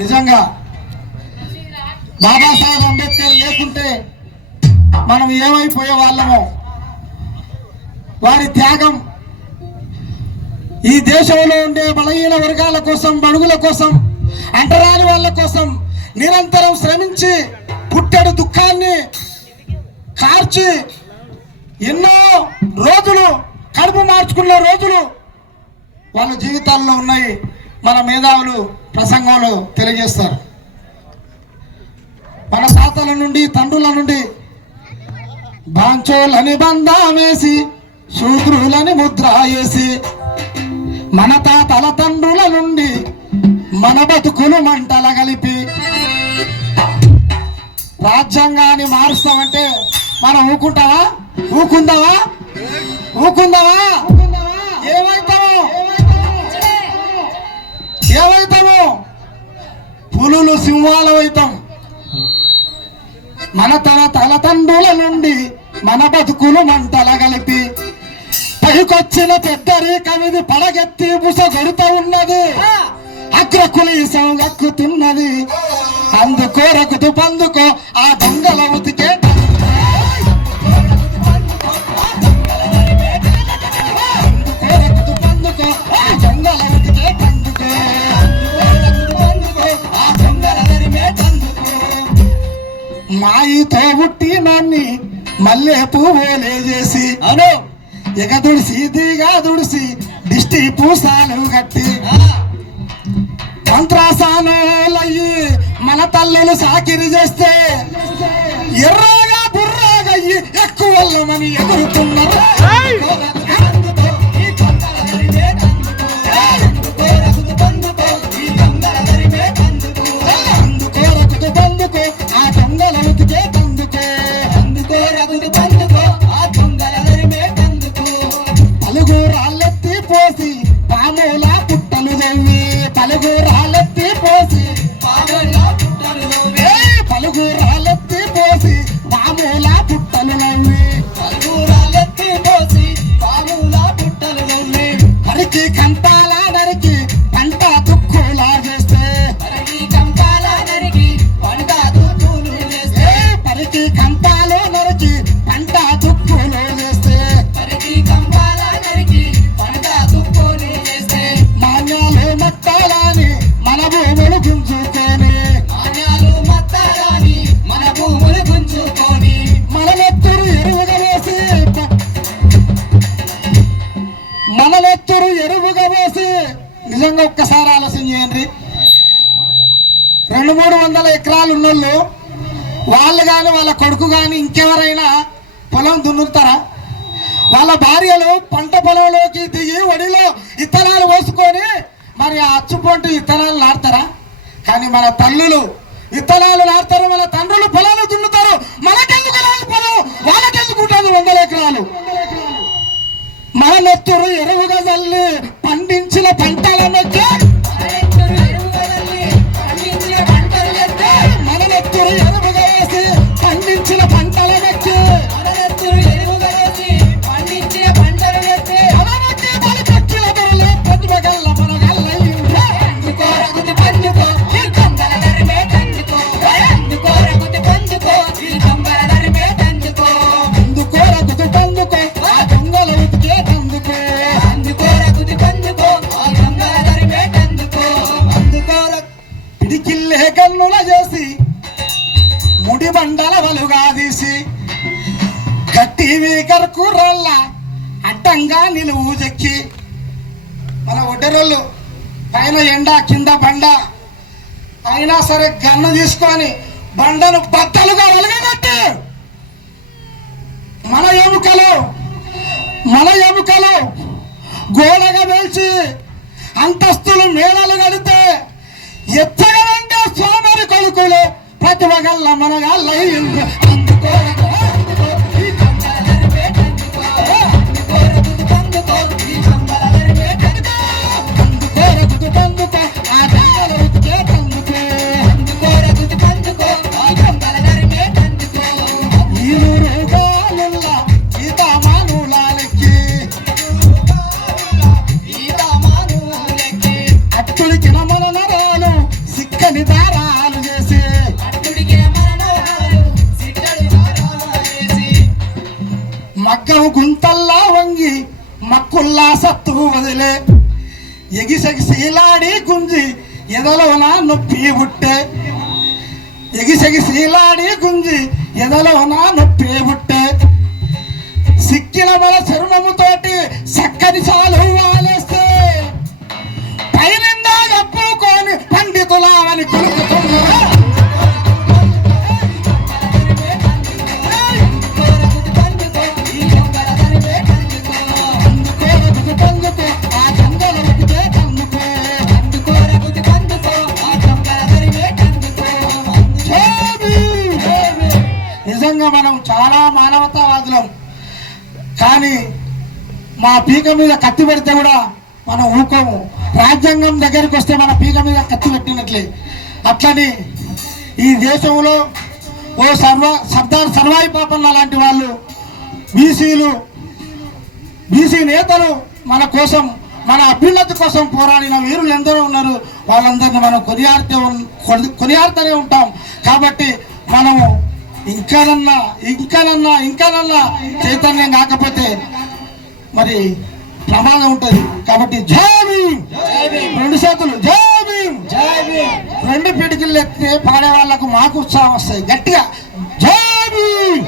నిజంగా బాబాసాహెబ్ అంబేద్కర్ లేకుంటే మనం ఏమైపోయే వాళ్ళమో. వారి త్యాగం ఈ దేశంలో ఉండే బలహీన వర్గాల కోసం, బడుగుల కోసం, అంటరాని వాళ్ళ కోసం నిరంతరం శ్రమించి పుట్టెడు దుఃఖాన్ని కార్చి ఎన్నో రోజులు కడుపు మార్చుకున్న రోజులు వాళ్ళ జీవితాల్లో ఉన్నాయి. మన మేధావులు ప్రసంగంలో తెలియజేస్తారు. మన తాతల నుండి, తండ్రుల నుండి బాంచోలని బంధం వేసి, శూద్రులని ముద్ర వేసి, మన తాతల తండ్రుల నుండి మన బతుకులు మంటల కలిపి రాజ్యాంగాన్ని మారుస్తామంటే మనం ఊకుంటావా? ఊకుందావా? ఏమైతాము? పులులు సింహాలమైతాం. మన తలతండ్రుల నుండి మన బతుకులు మంటల కలిపి పైకొచ్చిన పెద్దరికమిది పడగెత్తి బుసగొడుతూ ఉన్నది. అగ్రకులీసం లక్కుతున్నది. అందుకో రకుతు పందుకో ఆ దొంగల ఉతికే మాయితో పుట్టి నాన్ని మల్లె పువ్వులే చేసి ఇక దుడిసి దిగా దుడిసి దిష్టి పూసాలు కట్టి మంత్రాసానులయ్యి మన తల్లులు సాకిరి చేస్తే ఎర్రగా బుర్రాగా ఎక్కువ మని ఎగురుతున్నారు. నిజంగా ఒక్కసారి ఆలోచన చేయండి. 200-300 ఎకరాలు ఉన్నోళ్ళు వాళ్ళు కానీ వాళ్ళ కొడుకు కానీ ఇంకెవరైనా పొలం దున్నుతారా? వాళ్ళ భార్యలు పంట పొలంలోకి దిగి ఒడిలో ఇత్తనాలు పోసుకొని మరి ఆ అచ్చుపొంటి ఇత్తనాలు నాడతారా? కానీ మన తల్లులు ఇత్తనాలు నాడతారు, మన తండ్రులు పొలాలు దున్నుతారు. మనకెందుకు రాదు పొలం? వాళ్ళకెందుకుంటుంది 100 ఎకరాలు? మన నెత్తురు ఎరువుగా చల్లి పండించిన పంటల మధ్య మన నెత్తురు ఎరువుగా వేసి పండించిన పంటల మధ్య కన్నుల చేసి ముడి బండల వలుగా తీసి గట్టి వీకర్కు రల్ల అడ్డంగా నిలువు చెక్కి మన ఒడ్డెరోళ్ళు పైన ఎండ కింద బండ అయినా సరే గన్ను తీసుకొని బండను బద్దలుగా వలగబట్టి మన ఎముకలు గోడగా వేల్చి అంతస్తులు మేళలు కడితే ఎత్తగలంటే సోమరి కొడుకులు ప్రతిభగల్ల మనగల్ల అందుకో అట్టుడికి నమన నరాలు సిక్కని కుల్లా సత్తు వదిలే ఎగిసెగిసీలాడి గుంజి ఎదలోన నొప్పి బుట్టే ఎగిసెగిసీలాడి గుంజి ఎదలోన నొప్పి బుట్టే సిక్కిల బల చర్మముతోటి చక్కని చాలు వాలేస్తే పైనిండా కప్పుకొని పండితులామని కొలుకుతున్నా నిజంగా మనం చాలా మానవతావాదులం, కానీ మా పీక మీద కత్తి పెడితే కూడా మనం ఊకోము. రాజ్యాంగం దగ్గరికి వస్తే మన పీక మీద కత్తి పెట్టినట్లే. అట్లని ఈ దేశంలో సర్దార్ సర్వాయి పాపన్న లాంటి వాళ్ళు, బీసీ నేతలు మన కోసం, మన అభ్యున్నతి కోసం పోరాడిన వీరులు ఎందరో ఉన్నారు. వాళ్ళందరినీ మనం కొనియాడుతూనే ఉంటాం. కాబట్టి మనము ఇంకానన్నా చైతన్యం కాకపోతే మరి ప్రమాదం ఉంటుంది. కాబట్టి జై భీమ్, రెండు చేతులు జై భీమ్, రెండు పిడికిళ్ళు ఎత్తే పాడే వాళ్ళకు మాకు ఉత్సాహం వస్తాయి గట్టిగా జై భీమ్.